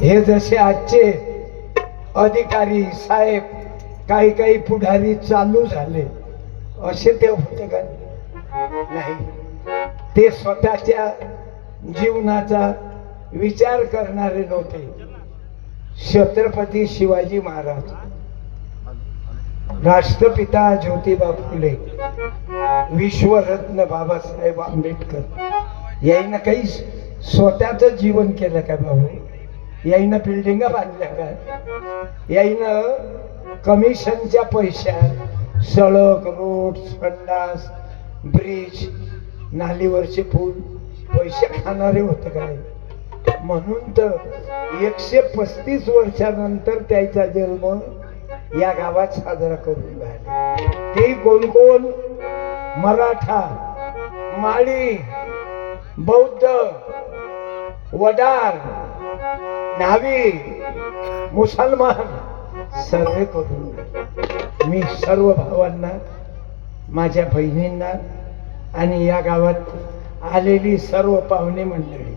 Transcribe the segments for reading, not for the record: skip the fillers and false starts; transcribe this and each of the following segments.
हे जसे आजचे अधिकारी साहेब काही काही पुढारी चालू झाले असे ते होते का? नाही, ते स्वतःच्या जीवनाचा विचार करणारे नव्हते. छत्रपती शिवाजी महाराज, राष्ट्रपिता ज्योतिबा फुले, विश्वरत्न बाबासाहेब आंबेडकर याईनं काही स्वतःच जीवन केलं का बाबू? याईनं बिल्डिंग बांधल्या का? याईनं कमिशनच्या पैशात सडक, रोड, संडास, ब्रिज, नालीवरचे पूल पैसे खाणारे होते काय? म्हणून तर 135 वर्षानंतर त्याचा जन्म या गावात साजरा करून राहिले. ते कोण कोण? मराठा, माळी, बौद्ध, वडार, न्हावी, मुसलमान सर्व करून मी सर्व भावांना, माझ्या बहिणींना आणि या गावात आलेली सर्व पाहुणे मंडळी,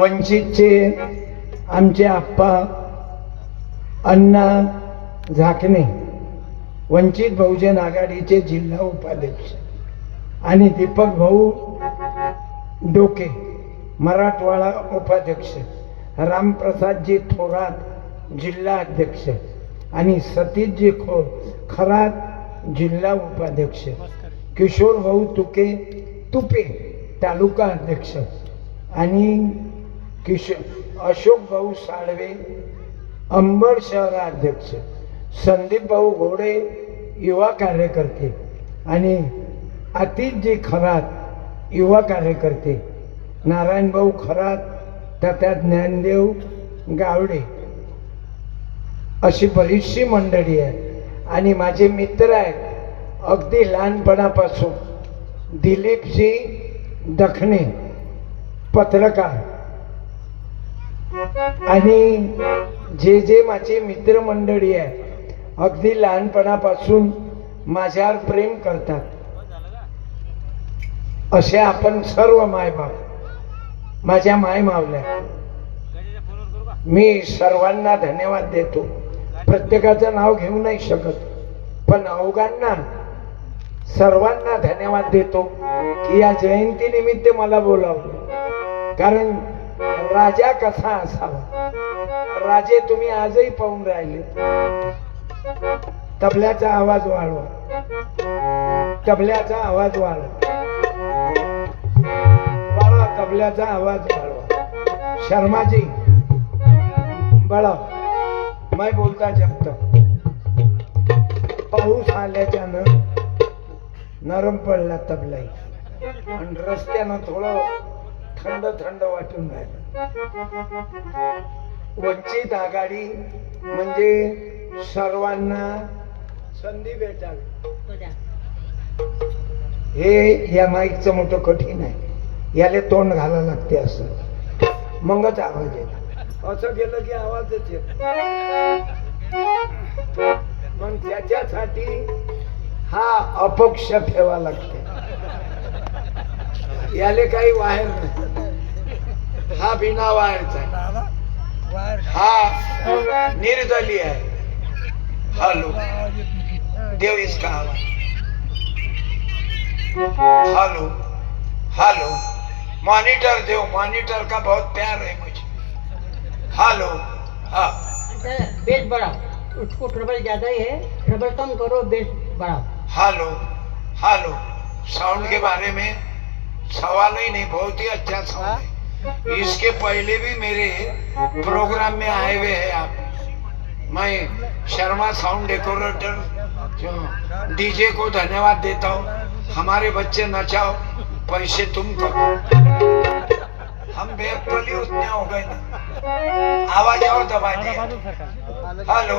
वंचितचे आमचे आप्पा अण्णा झाकणे, वंचित बहुजन आघाडीचे जिल्हा उपाध्यक्ष, आणि दीपक भाऊ डोके मराठवाडा उपाध्यक्ष, रामप्रसादजी थोरात जिल्हा अध्यक्ष आणि सतीशजी खरात जिल्हा उपाध्यक्ष, किशोर भाऊ तुपे तालुका अध्यक्ष आणि अशोक भाऊ साळवे अंबड शहराध्यक्ष, संदीप भाऊ घोडे युवा कार्यकर्ते आणि आतिशजी खरात युवा कार्यकर्ते, नारायण भाऊ खरात तथा ज्ञानदेव गावडे अशी बरीचशी मंडळी आहे. आणि माझे मित्र आहेत अगदी लहानपणापासून, दिलीपजी दखणे पत्रकार, आणि जे माझे मित्रमंडळी आहे अगदी लहानपणापासून माझ्यावर प्रेम करतात, असे आपण सर्व मायबाप, माझ्या माय मावल्या, मी सर्वांना धन्यवाद देतो. प्रत्येकाचं नाव घेऊ नाही शकत, पण अवघांना सर्वांना धन्यवाद देतो की या जयंती निमित्त मला बोलावलं. कारण राजा कसा असावा, राजे तुम्ही आजही पाहून राहिले. तबल्याचा आवाज वाढवा, तबल्याचा आवाज वाढवा, तबल्याचा आवाज वाढवा. शर्माजी बड़ा मैं बोलता जब तक पाऊस आल्याच्यानं नरम पडला तबलाई आणि रस्त्यानं थोडं थंड थंड वाटून राहिलं. वंचित आघाडी म्हणजे सर्वांना संधी भेटावी, हे या माईकचं मोठं कठीण आहे. याले तोंड घालायला लागते, असं मगच आवाज येतो. असं गेलं की आवाजच येत. मग त्याच्यासाठी हा अपक्ष ठेवा लागते. याले काही वायर नाही, हा बिना वायरचा आहे, हा निर्दलीय आहे. हॅलो देव इसका आवाज. हेलो हेलो मॉनिटर दो, मॉनिटर का बहुत प्यार है मुझे. हेलो हाँ बेस बढ़ाओ, उसको ट्रबल ज्यादा ही है, ट्रबल कम करो, बेस बढ़ाओ. हेलो हेलो साउंड के बारे में सवाल ही नहीं, बहुत ही अच्छा साउंड है. इसके पहले भी मेरे प्रोग्राम में आए हुए हैं आप. मैं शर्मा साउंड डेकोरेटर डीजे को धन्यवाद देता हूँ. हमारे बच्चे नचाओ, पैसे तुम करो. हम बेअक्कली उतने हो गए ना. आवाज और दबा दिया. हेलो